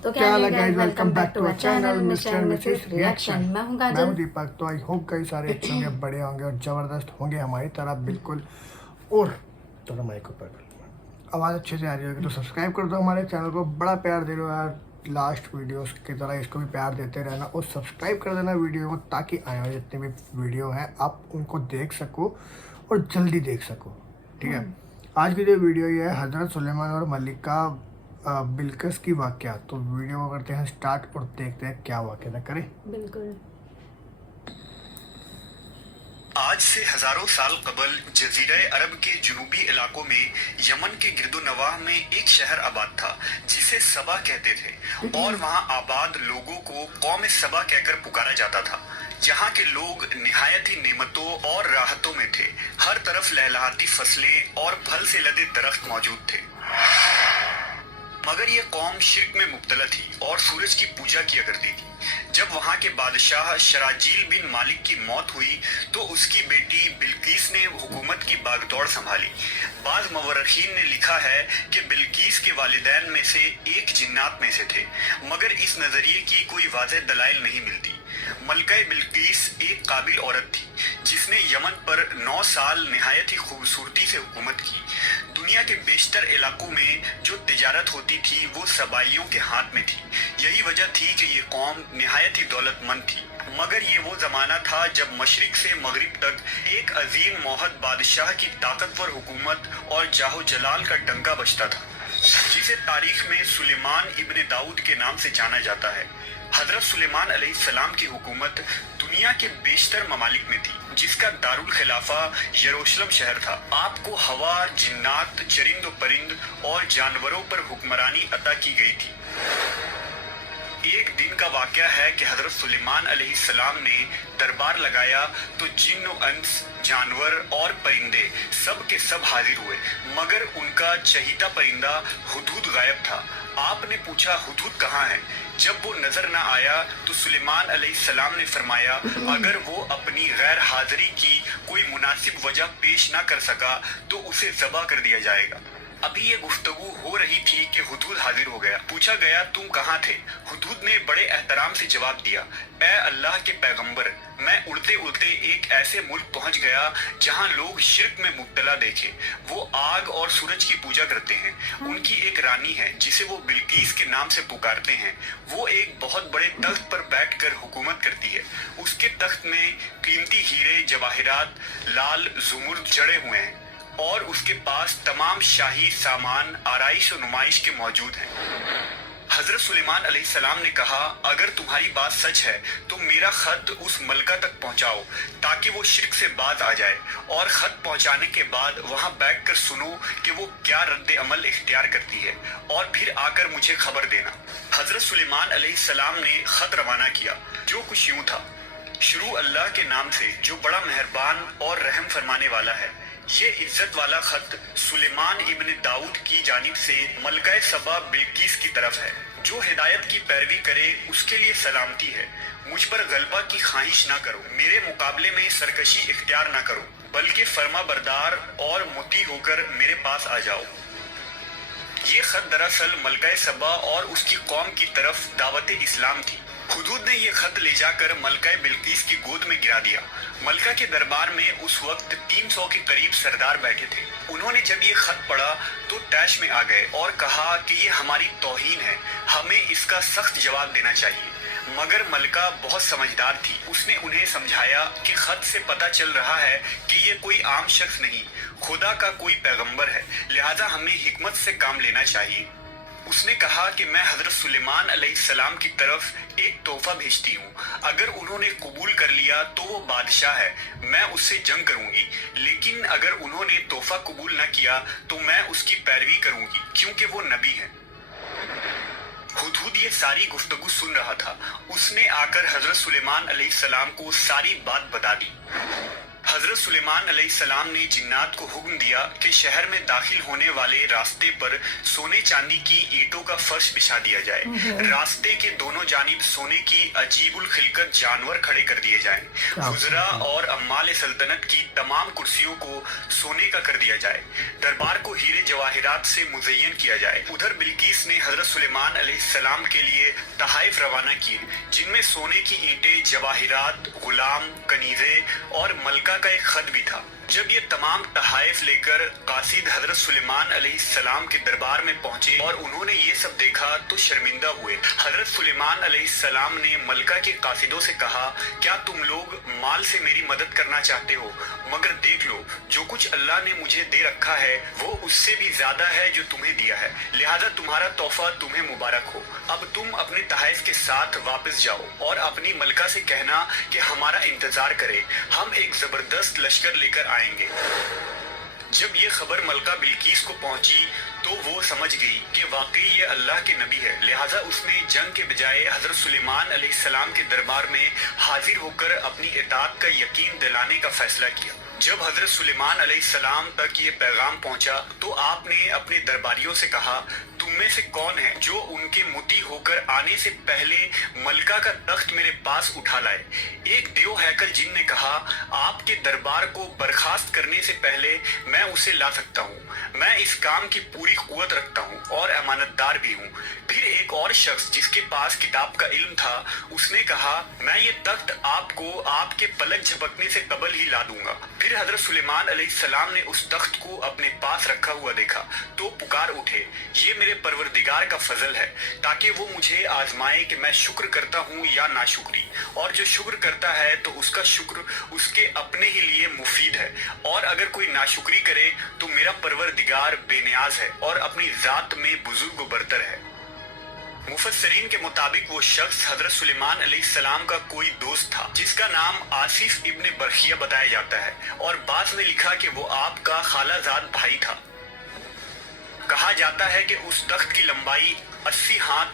तो क्या हाल है guys, welcome back to our channel mister and Mrs reaction. मैं हूं मैं काजल। हूं दीपक। तो आई होप कई सारे अच्छे होंगे, बड़े होंगे और ज़बरदस्त होंगे हमारी तरह बिल्कुल। और थोड़ा माइक ऊपर कर लो, आवाज़ अच्छे से आ रही होगी तो सब्सक्राइब कर दो हमारे चैनल को। बड़ा प्यार दे दो यार, लास्ट वीडियोस की तरह इसको भी प्यार देते रहना और सब्सक्राइब कर देना वीडियो को, ताकि आने वाले जितने भी वीडियो हैं आप उनको देख सको और जल्दी देख सको। ठीक है, आज की जो वीडियो ये है हज़रत सुलेमान और मलिका बिल्किस की वाक़या। तो वीडियो को करते हैं स्टार्ट और देखते हैं क्या वाक़या था। करें बिल्कुल। आज से हजारों साल कबल जजीरा अरब के जुनूबी इलाकों में यमन के गिरदोनवाह में एक शहर आबाद था जिसे सबा कहते थे, और वहाँ आबाद लोगों को कौम सबा कहकर पुकारा जाता था। यहाँ के लोग निहायत ही नेमतों और राहतों में थे। हर तरफ लहलहाती फसलें और फल से लदे दरख्त मौजूद थे, मगर ये कौम शिर्क में मुब्तला थी और सूरज की पूजा किया करती थी। जब वहाँ के बादशाह शराजील बिन मालिक की मौत हुई तो उसकी बेटी बिल्किस ने हुकूमत की बागदौड़ संभाली। बाज़ मवर्रखीन ने लिखा है कि बिल्किस के वालिदैन में से एक जिन्नात में से थे, मगर इस नजरिए की कोई वाज़ेह दलाइल नहीं मिलती। मलका बिल्किस एक काबिल औरत थी जिसने यमन पर 9 साल निहायत ही खूबसूरती से हुकूमत की। दुनिया के बेशतर इलाकों में जो तिजारत होती थी वो सबाइयों के हाथ में थी। यही वजह थी कि ये कौम निहायत ही दौलतमंद थी। मगर ये वो जमाना था जब मशरिक से मगरिब तक एक अजीम मोहद बादशाह की ताकतवर हुकूमत और जाहो जलाल का डंका बजता था, जिसे तारीख में सुलेमान इब्न दाऊद के नाम से जाना जाता है। हजरत सुलेमान अलैहिस्सलाम की हुकूमत दुनिया के बेशतर ममालिक में थी, जिसका दारुल खिलाफा यरूशलेम शहर था। आपको हवा, जिन्नात, चरिंद व परिंद और जानवरों पर हुक्मरानी अता की गई थी। एक दिन का वाक़या है कि हजरत सुलेमान अलैहिस्सलाम ने दरबार लगाया तो जिन्न व अंस, जानवर और परिंदे सब के सब हाजिर हुए, मगर उनका चहीता परिंदा हुदहुद गायब था। आपने पूछा हुदहुद कहाँ है? जब वो नजर न आया तो सुलेमान अलैहिस्सलाम ने फरमाया, अगर वो अपनी गैर हाजिरी की कोई मुनासिब वजह पेश न कर सका तो उसे ज़बह कर दिया जाएगा। अभी ये गुफ्तगू हो रही थी कि हुदहुद हाजिर हो गया। पूछा गया, तुम कहाँ थे? हुदहुद ने बड़े एहतराम से जवाब दिया, ए अल्लाह के पैगंबर, मैं उड़ते उड़ते एक ऐसे मुल्क पहुंच गया जहां लोग शिर्क में मुब्तला देखे। वो आग और सूरज की पूजा करते हैं। उनकी एक रानी है जिसे वो बिल्किस के नाम से पुकारते हैं। वो एक बहुत बड़े तख्त पर बैठकर हुकूमत करती है। उसके तख्त में कीमती हीरे, जवाहिरात, लाल जुमुर्द जड़े हुए हैं और उसके पास तमाम शाही सामान आराइश और नुमाइश के मौजूद हैं। हजरत सुलेमान अलैहिस्सलाम ने कहा, अगर तुम्हारी बात सच है तो मेरा खत उस मलका तक पहुंचाओ ताकि वो शिर्क से बाज आ जाए, और खत पहुंचाने के बाद वहां बैठकर सुनो कि वो क्या रद्द अमल इख्तियार करती है, और फिर आकर मुझे खबर देना। हजरत सुलेमान अलैहिस्सलाम ने खत रवाना किया, जो कुछ यूं था, शुरू अल्लाह के नाम से जो बड़ा मेहरबान और रहम फरमाने वाला है। ये इज्जत वाला खत सुलेमान इब्न दाऊद की जानिब से मलका सबा बिल्किस की तरफ है। जो हिदायत की पैरवी करे उसके लिए सलामती है। मुझ पर गलबा की ख्वाहिश ना करो, मेरे मुकाबले में सरकशी इख्तियार ना करो, बल्कि फर्मा बरदार और मुती होकर मेरे पास आ जाओ। ये खत दरअसल मलका सबा और उसकी कौम की तरफ दावत इस्लाम थी। हुदहुद ने ये खत ले जाकर मलका बिल्किस की गोद में गिरा दिया। मलका के दरबार में उस वक्त 300 के करीब सरदार बैठे थे। उन्होंने जब ये खत पढ़ा तो तैश में आ गए और कहा कि ये हमारी तौहीन है, हमें इसका सख्त जवाब देना चाहिए। मगर मलका बहुत समझदार थी। उसने उन्हें समझाया कि खत से पता चल रहा है कि ये कोई आम शख्स नहीं, खुदा का कोई पैगंबर है, लिहाजा हमें हिकमत से काम लेना चाहिए। उसने कहा कि मैं हजरत सुलेमान अलैहिस्सलाम की तरफ एक तोहफा भेजती हूँ। अगर उन्होंने कबूल कर लिया तो वो बादशाह है, मैं उससे जंग करूंगी, लेकिन अगर उन्होंने तोहफा कबूल न किया तो मैं उसकी पैरवी करूंगी, क्योंकि वो नबी है। हुदहुद ये सारी गुफ्तगू सुन रहा था। उसने आकर हजरत सुलेमान अलैहिस्सलाम को सारी बात बता दी। हजरत सुलेमान अलैहिस्सलाम ने जिन्नात को हुक्म दिया कि शहर में दाखिल होने वाले रास्ते पर सोने चांदी की ईंटों का फर्श बिछा दिया जाए। रास्ते के दोनों जानिब सोने की अजीबुल खिलकत जानवर खड़े कर दिए जाएं। हुजरा और अम्माल सल्तनत की तमाम कुर्सियों को सोने का कर दिया जाए। दरबार को हीरे जवाहिरात से मुज़य्यन किया जाए। उधर बिल्किस ने हजरत सुलेमान अलैहिस्सलाम के लिए तहाइफ रवाना किए, जिनमें सोने की ईंटें, जवाहिरात, गुलाम, कनीजे और मलका का एक खत भी था। जब ये तमाम तहाइफ लेकर कासिद हजरत सुलेमान अलैहिस्सलाम के दरबार में पहुंचे और उन्होंने ये सब देखा तो शर्मिंदा हुए। हजरत सुलेमान अलैहिस्सलाम ने मलका के कासिदों से कहा, क्या तुम लोग माल से मेरी मदद करना चाहते हो? मगर देख लो, जो कुछ अल्लाह ने मुझे दे रखा है वो उससे भी ज्यादा है जो तुम्हें दिया है, लिहाजा तुम्हारा तोहफा तुम्हें मुबारक हो। अब तुम अपने तहाइफ के साथ वापस जाओ और अपनी मलका से कहना कि हमारा इंतजार करे, हम एक जबरदस्त लश्कर लेकर आएंगे। जब ये खबर मलका बिल्किस को पहुंची तो वो समझ गई कि वाकई ये अल्लाह के नबी है, लिहाजा उसने जंग के बजाय हजरत सुलेमान अलैहिस्सलाम के दरबार में हाजिर होकर अपनी इताअत का यकीन दिलाने का फैसला किया। जब हजरत सुलेमान अलैहिस्सलाम तक ये पैगाम पहुंचा तो आपने अपने दरबारियों से कहा, तुम में से कौन है जो उनके मुती होकर आने से पहले मलका का तख्त मेरे पास उठा लाए? एक देव हैकल जिन ने कहा, आपके दरबार को बर्खास्त करने से पहले मैं उसे ला सकता हूँ, मैं इस काम की पूरी कुव्वत रखता हूँ और अमानतदार भी हूँ। फिर एक और शख्स जिसके पास किताब का इल्म था, उसने कहा, मैं ये तख्त आपको आपके पलक झपकने से कबल ही ला दूंगा। फिर हजरत सुलेमान अलैहिस्सलाम ने उस तख्त को अपने पास रखा हुआ देखा तो पुकार उठे, ये मेरे परवरदिगार का फजल है ताकि वो मुझे आजमाए कि मैं शुक्र करता हूँ या नाशुक्री, और जो शुक्र करता है तो उसका शुक्र उसके अपने ही लिए मुफीद है, और अगर कोई नाशुक्री करे तो मेरा परवरदिगार बेनियाज है और अपनी जात में बुजुर्ग बरतर है। मुफस्सरीन के मुताबिक वो शख्स हजरत सुलेमान अलैहिस्सलाम का कोई दोस्त था जिसका नाम आसिफ इब्न बरखिया बताया जाता है, और बाद में लिखा कि वो आपका खालाजाद भाई था। कहा जाता है कि उस तख्त की लंबाई 80 हाथ,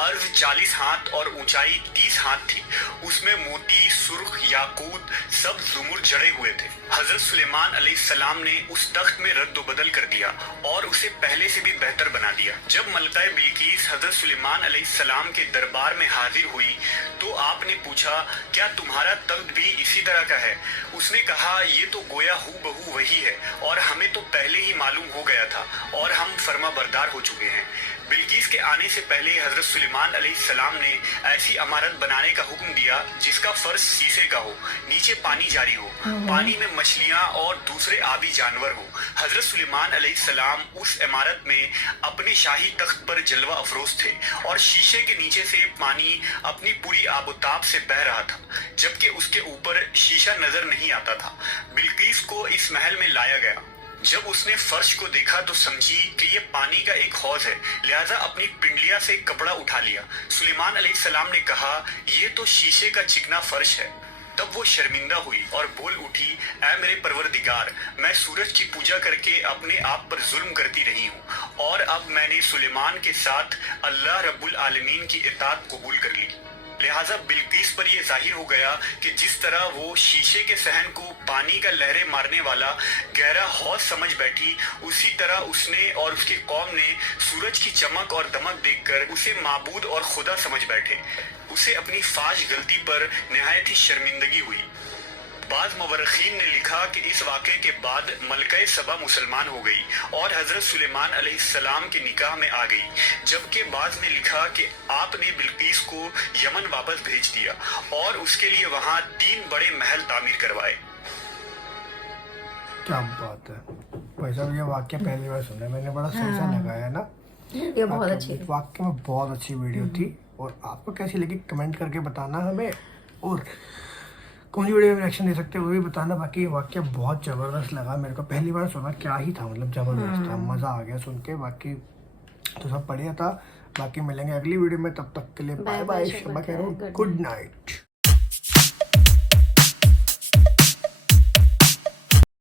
अर्ज 40 हाथ और ऊंचाई 30 हाथ थी। उसमें मोती, सुर्ख, याकूत, सब जुमुर जड़े हुए थे। हजरत सुलेमान अलैहिस्सलाम ने उस तख्त में रद्द बदल कर दिया और उसे पहले से भी बेहतर बना दिया। जब मलका बिल्किस हजरत सुलेमान अलैहिस्सलाम के दरबार में हाजिर हुई तो आपने पूछा, क्या तुम्हारा तख्त भी इसी तरह का है? उसने कहा, ये तो गोया हूबहू वही है और हमें तो पहले ही मालूम हो गया था और हम फर्मा बरदार हो चुके हैं। बिल्किस के आने से पहले हजरत सुलेमान अलैहिस्सलाम ने ऐसी इमारत बनाने का हुक्म दिया जिसका फर्श शीशे का हो, नीचे पानी जारी हो, पानी में मछलियां और दूसरे आबी जानवर हो। हजरत सुलेमान अलैहिस्सलाम उस इमारत में अपने शाही तख्त पर जलवा अफरोज थे और शीशे के नीचे से पानी अपनी पूरी आबोताब से बह रहा था, जबकि उसके ऊपर शीशा नजर नहीं आता था। बिल्किस को इस महल में लाया गया। जब उसने फर्श को देखा तो समझी कि ये पानी का एक हौज है, लिहाजा अपनी पिंडलिया से कपड़ा उठा लिया। सुलेमान अलैहिस्सलाम ने कहा, ये तो शीशे का चिकना फर्श है। तब वो शर्मिंदा हुई और बोल उठी, ऐ मेरे परवरदिगार, मैं सूरज की पूजा करके अपने आप पर जुल्म करती रही हूँ और अब मैंने सुलेमान के साथ अल्लाह रब्बुल आलमीन की इताअत कबूल कर ली। लिहाजा बिल्किस पर यह जाहिर हो गया कि जिस तरह वो शीशे के सहन को पानी का लहरें मारने वाला गहरा हौज समझ बैठी, उसी तरह उसने और उसकी कौम ने सूरज की चमक और दमक देखकर उसे माबूद और खुदा समझ बैठे। उसे अपनी फाश गलती पर निहायत ही शर्मिंदगी हुई। बाज़ मुवर्रिखीन ने लिखा कि इस वाक़े के बाद मलका सबा मुसलमान हो गई और हजरत सुलेमान अलैहिस्सलाम के निकाह में आ गई, जबकि बाज़ ने लिखा कि आपने बिल्किस को यमन वापस भेज दिया और उसके लिए वहाँ 3 बड़े महल तामीर करवाए। क्या बात है भाई साहब, ये वाक्य पहली बार सुना मैंने, बड़ा सही सा लगा है ना। ये बहुत अच्छी वाक्य में बहुत अच्छी वीडियो थी, और आपको कैसी लगी कमेंट करके बताना हमें, और कौन सी वीडियो में रिएक्शन दे सकते हो वो भी बताना। बाकी वाक्य बहुत ज़बरदस्त लगा मेरे को, पहली बार सुना, क्या ही था, मतलब ज़बरदस्त था, मज़ा आ गया सुन के। बाकी तो सब बढ़िया था। बाकी मिलेंगे अगली वीडियो में, तब तक के लिए बाय बाय, शब्बा खैर, गुड नाइट।